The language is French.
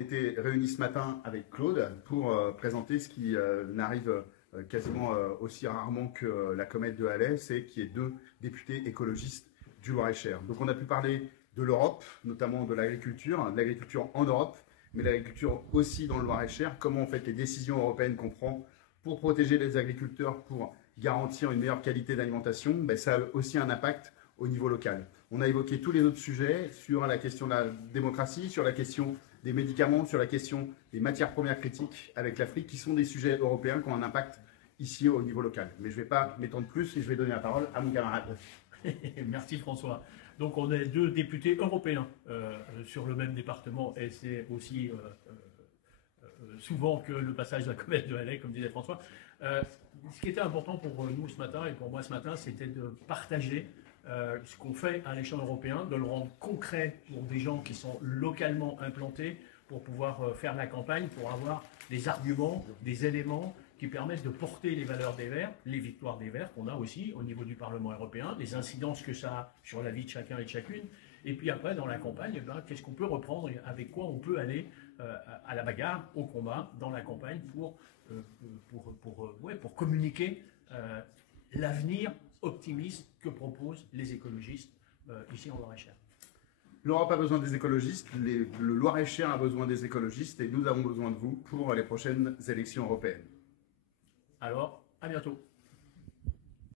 On était réunis ce matin avec Claude pour présenter ce qui n'arrive quasiment aussi rarement que la comète de Halley, c'est qu'il y ait deux députés écologistes du Loir-et-Cher. Donc on a pu parler de l'Europe, notamment de l'agriculture en Europe, mais l'agriculture aussi dans le Loir-et-Cher, comment en fait les décisions européennes qu'on prend pour protéger les agriculteurs, pour garantir une meilleure qualité d'alimentation, ça a aussi un impact au niveau local. On a évoqué tous les autres sujets sur la question de la démocratie, sur la question des médicaments, sur la question des matières premières critiques avec l'Afrique, qui sont des sujets européens qui ont un impact ici au niveau local. Mais je ne vais pas m'étendre plus et je vais donner la parole à mon camarade. Merci François. Donc on est deux députés européens sur le même département et c'est aussi souvent que le passage de la comète de Halley, comme disait François. Ce qui était important pour nous ce matin et pour moi ce matin, c'était de partager ce qu'on fait à l'échelle européenne, de le rendre concret pour des gens qui sont localement implantés, pour pouvoir faire la campagne, pour avoir des arguments, des éléments qui permettent de porter les valeurs des Verts, les victoires des Verts qu'on a aussi au niveau du Parlement européen, les incidences que ça a sur la vie de chacun et de chacune. Et puis après, dans la campagne, qu'est-ce qu'on peut reprendre et avec quoi on peut aller à la bagarre, au combat, dans la campagne pour communiquer l'avenir optimiste que proposent les écologistes ici en Loir-et-Cher. L'Europe a besoin des écologistes, le Loir-et-Cher a besoin des écologistes et nous avons besoin de vous pour les prochaines élections européennes. Alors, à bientôt.